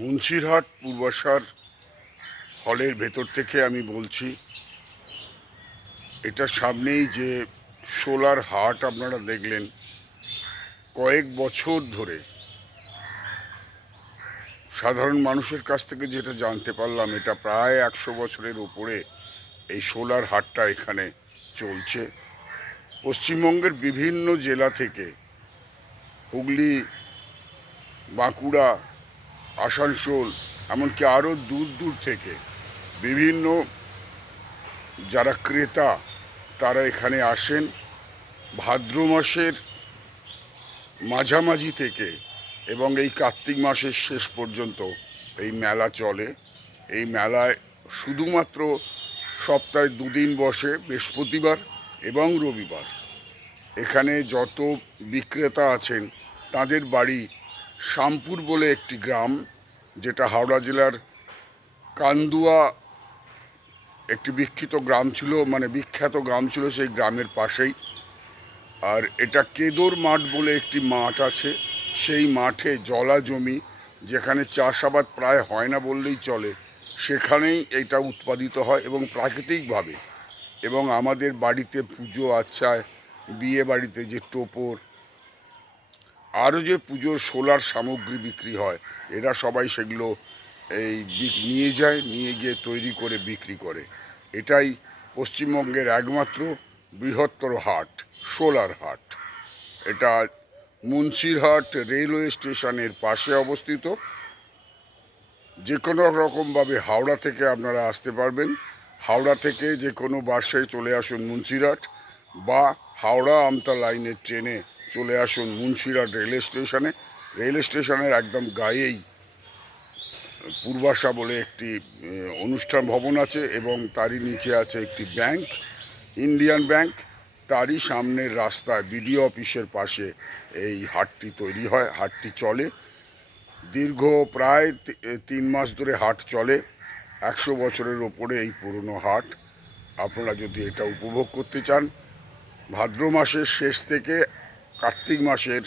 মুন্সিরহাট পূর্বাশার হলের ভেতর থেকে আমি বলছি, এটা সামনেই যে সোলার হাট আপনারা দেখলেন, কয়েক বছর ধরে সাধারণ মানুষের কাছ থেকে যেটা জানতে পারলাম, এটা প্রায় একশো বছরের উপরে এই সোলার হাটটা এখানে চলছে। পশ্চিমবঙ্গের বিভিন্ন জেলা থেকে হুগলি, বাঁকুড়া আসানসোল, এমনকি আরও দূর দূর থেকে বিভিন্ন যারা ক্রেতা, তারা এখানে আসেন। ভাদ্র মাসের মাঝামাঝি থেকে এবং এই কার্তিক মাসের শেষ পর্যন্ত এই মেলা চলে। এই মেলায় শুধুমাত্র সপ্তাহে দুদিন বসে বৃহস্পতিবার এবং রবিবার। এখানে যত বিক্রেতা আছেন, তাদের বাড়ি শামপুর বলে একটি গ্রাম, যেটা হাওড়া জেলার কান্দুয়া একটি বিখ্যাত গ্রাম ছিল মানে বিখ্যাত গ্রাম ছিল সেই গ্রামের পাশেই। আর এটা কেদর মাঠ বলে একটি মাঠ আছে, সেই মাঠে জলা জমি, যেখানে চাষাবাদ প্রায় হয় না বললেই চলে, সেখানেই এটা উৎপাদিত হয় এবং প্রাকৃতিকভাবে। এবং আমাদের বাড়িতে পুজো আচ্ছায়, বিয়ে বাড়িতে যে টোপর আরও যে পুজোর সোলার সামগ্রী বিক্রি হয়, এরা সবাই সেগুলো এই নিয়ে যায়, নিয়ে গিয়ে তৈরি করে বিক্রি করে। এটাই পশ্চিমবঙ্গের একমাত্র বৃহত্তর হাট, সোলার হাট। এটা মুন্সিরহাট রেলওয়ে স্টেশনের পাশে অবস্থিত। যে কোনো রকমভাবে হাওড়া থেকে আপনারা আসতে পারবেন। হাওড়া থেকে যে কোনো বাসে চলে আসুন মুন্সিরহাট বা হাওড়া আমতা লাইনের ট্রেনে চলে আসুন মুন্সিরাট রেল স্টেশনে। রেল স্টেশনের একদম গায়েই পূর্বাশা বলে একটি অনুষ্ঠান ভবন আছে এবং তারই নিচে আছে একটি ব্যাংক, ইন্ডিয়ান ব্যাংক। তারই সামনের রাস্তায় বিডিও অফিসের পাশে এই হাটটি তৈরি হয়, হাটটি চলে। দীর্ঘ প্রায় তিন মাস ধরে হাট চলে, একশো বছরের ওপরে এই পুরনো হাট। আপনারা যদি এটা উপভোগ করতে চান, ভাদ্র মাসের শেষ থেকে কার্তিক মাসের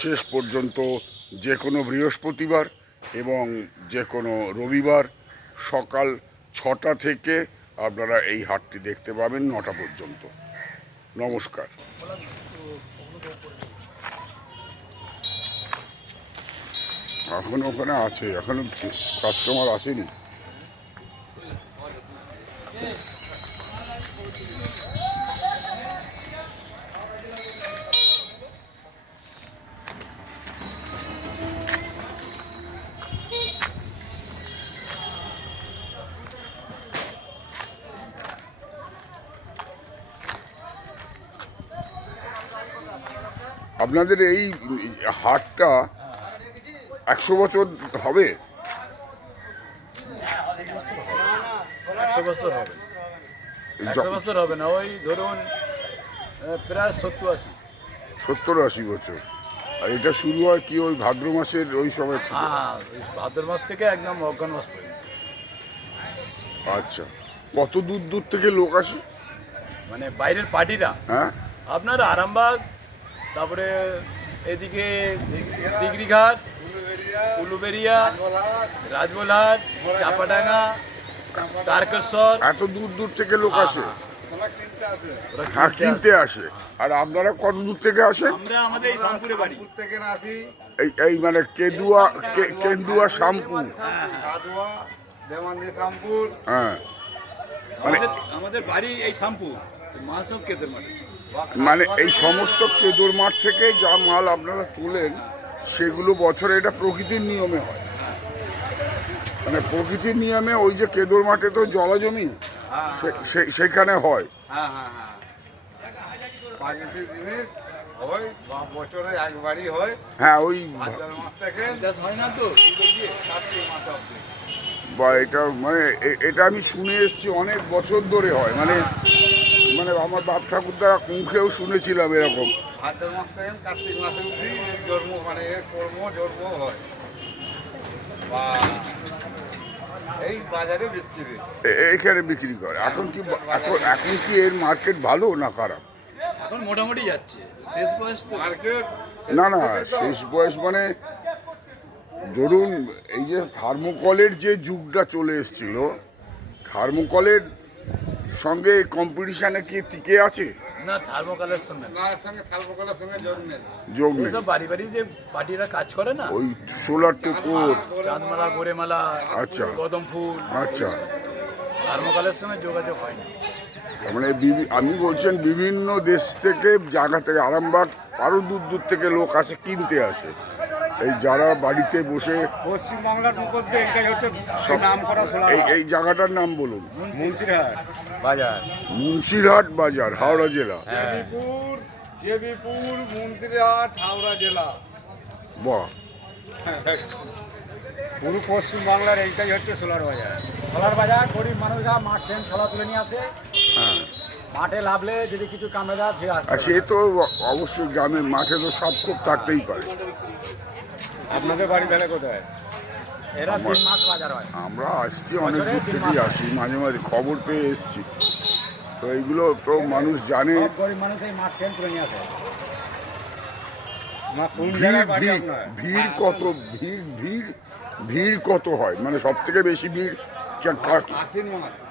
শেষ পর্যন্ত যে কোনো বৃহস্পতিবার এবং যে কোনো রবিবার সকাল ছটা থেকে আপনারা এই হাটটি দেখতে পাবেন নটা পর্যন্ত। নমস্কার। এখন ওখানে আছে, এখনও কাস্টমার আসেনি। আপনাদের এই হাটটা একশো বছর হবে? একশো বছর হবে। একশো বছর হবে না ওই ধরুন প্রায় সত্তর আশি। সত্তর আশি বছর। আর এটা শুরু হয় কি ওই ভাদ্র মাসের ওই সময় থেকে? হ্যাঁ ওই ভাদ্র মাস থেকে একদম অজ্ঞান মাস পর্যন্ত। আচ্ছা। কত দূর দূর থেকে লোক আসে? মানে বাইরের পার্টিরা? হ্যাঁ। আপনার আরামবাগ তারপরে এদিকে ডিগ্রিঘাট উলুবেরিয়া রাজবোলহাট চাপাডাঙ্গা তারকেশ্বর। এত দূর দূর থেকে লোক আসে? ওরা হ্যাঁ কিনতে কিনতে আসে। আর আপনারা কত দূর থেকে আসেন আমরা আমাদের এই শামপুরে বাড়ি। থেকে এই এই মানে কেদুয়া কে- কেন্দুয়া কাদুয়া হ্যাঁ। মানে আমাদের আমাদের বাড়ি এই শামপুর মাল সব কেতের মাঠে। মানে এই সমস্ত কেদুর মাঠ থেকে যা মাল আপনারা তোলেন সেগুলো বছরে এটা প্রকৃতির নিয়মে হয়। মানে প্রকৃতির নিয়মে ওই যে কেদুর মাঠে তো জলাজমি সেখানে হয়। হ্যাঁ হ্যাঁ হ্যাঁ। হয় বা বছরে একবারই হয়। হ্যাঁ ওই হয় বা এটা মানে এটা আমি শুনে এসছি অনেক বছর ধরে হয়। মানে মানে আমার বাপ ঠাকুরদারা মুখেও শুনেছিলাম এরকম। ভাদ্র মাস থেকে কার্তিক মাসে অব্দি জন্ম মানে কর্ম জন্ম হয়। বা এই বাজারে বিক্রি। এ- এখানে বিক্রি করে। এখন কি এখন এখন কি এর মার্কেট ভালো না খারাপ? এখন মোটামুটি যাচ্ছে। শেষ বয়স তো। মার্কেট না না শেষ বয়স মানে ধরুন এই যে থার্মোকলের যে যুগটা চলে এসেছিল থার্মোকলের সঙ্গে কম্পিটিশানে কি টিকে আছে? না থার্মোকালের সঙ্গে। না। না সঙ্গে থার্মোকলের সঙ্গে যোগ নেই। যোগ নেই। ওইসব বাড়ি বাড়ি যে পার্টিরা কাজ করে না? ওই সোলার টুকুর চাঁদমালা গোরেমালা আচ্ছা। কদম ফুল। আচ্ছা। থার্মোকালের সঙ্গে যোগাযোগ হয়নি। তার মানে আমি বলছেন বিভিন্ন দেশ থেকে জায়গা থেকে আরামবাগ আরও দূর দূর থেকে লোক আসে কিনতে আসে। এই যারা বাড়িতে বসে পশ্চিমবাংলার উপর দিয়ে এটাই হচ্ছে নাম করা সোলার এই এই জায়গাটার নাম বলুন। মুন্সিরহাট বাজার। মুন্সিরহাট বাজার হাওড়া জেলা। জেবিপুর জেবিপুর মুন্সিরহাট হাওড়া জেলা। বাহ। পুরো পশ্চিমবাংলার এইটাই হচ্ছে সোলার বাজার। সোলার বাজার গরিব মানুষরা মাঠ ট্রেন সোলা তুলে নিয়ে আসে। হ্যাঁ। মাঠে লাভলে যদি কিছু কামে আর সে তো অবশ্যই গ্রামের মাঠে তো সব খুব থাকতেই পারে। আপনাদের বাড়ি তাহলে কোথায়? এরা তিন মাস বাজার হয়। আমরা আসছি অনেক দূর থেকেই আসি মাঝে মাঝে খবর পেয়ে এসছি। তো এইগুলো তো মানুষ জানে। গরিব মানুষ এই মাঠ ট্রেন তুলে নিয়ে আসে। ভিড় ভিড় ভিড় কত ভিড় ভিড় ভিড় কত হয়? মানে সব থেকে বেশি ভিড়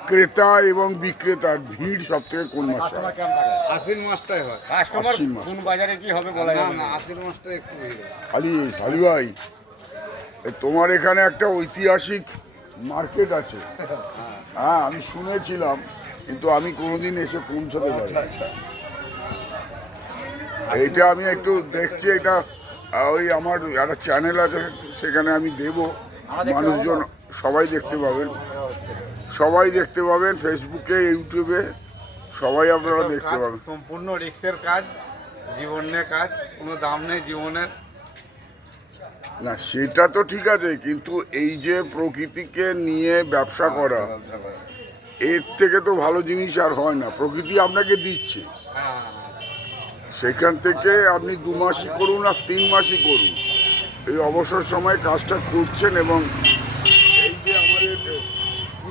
ক্রেতা এবং বিক্রেতার ভিড় সব থেকে কোন মাসে? কাস্টমার কেমন থাকে? আশ্বিন মাসটাই হয়। কাস্টমার কোন বাজারে কি হবে বলা যাবে না আশ্বিন মাসটা একটু আলি আলি ভাই তোমার এখানে একটা ঐতিহাসিক মার্কেট আছে। হ্যাঁ আমি শুনেছিলাম কিন্তু আমি কোনোদিন এসে পৌঁছতে পারি এইটা আমি একটু দেখছি এটা ওই আমার একটা চ্যানেল আছে সেখানে আমি দেব। মানুষজন সবাই দেখতে পাবেন। সবাই দেখতে পাবেন ফেসবুকে ইউটিউবে। সবাই আপনারা দেখতে পাবেন। সম্পূর্ণ রিক্সের কাজ জীবনের কাজ কোনো দাম নেই জীবনের। না সেটা তো ঠিক আছে কিন্তু এই যে প্রকৃতিকে নিয়ে ব্যবসা করা। এর থেকে তো ভালো জিনিস আর হয় না। প্রকৃতি আপনাকে দিচ্ছে। হ্যাঁ। সেখান থেকে আপনি দু মাসই করুন আর তিন মাসই করুন। এই অবসর সময় কাজটা করছেন এবং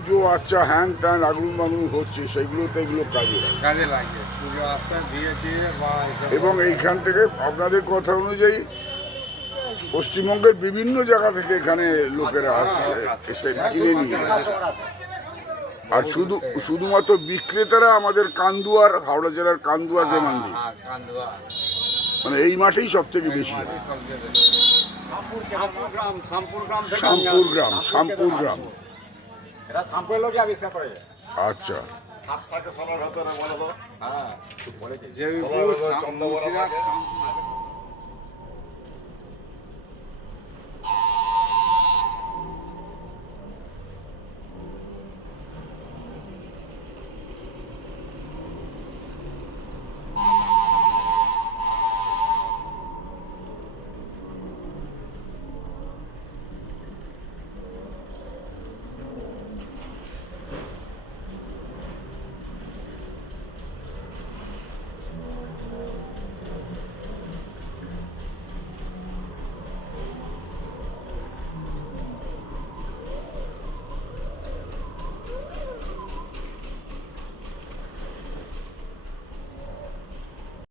পুজো আচ্ছা হ্যান ত্যান আগুন বাগুন হচ্ছে সেগুলোতে এগুলো কাজে লাগে। কাজে লাগে পুজো বা এবং এইখান থেকে আপনাদের কথা অনুযায়ী পশ্চিমবঙ্গের বিভিন্ন জায়গা থেকে এখানে লোকেরা আসে এসে কিনে নিয়ে। কাস্টমার আছে আর শুধু শুধুমাত্র বিক্রেতারা আমাদের কান্দুয়ার হাওড়া জেলার কান্দুয়ার যে মান্ডি হ্যাঁ, মানে এই মাঠেই সব থেকে বেশি হয়। সবচেয়ে বেশি। শ্যামপুর গ্রাম শ্যামপুর গ্রাম থেকে শ্যামপুর গ্রাম শ্যামপুর গ্রাম এটা সাম্পের লোকই আবিষ্কার করেছে আচ্ছা হ্যাঁ বলেছে। শ্যামপুর।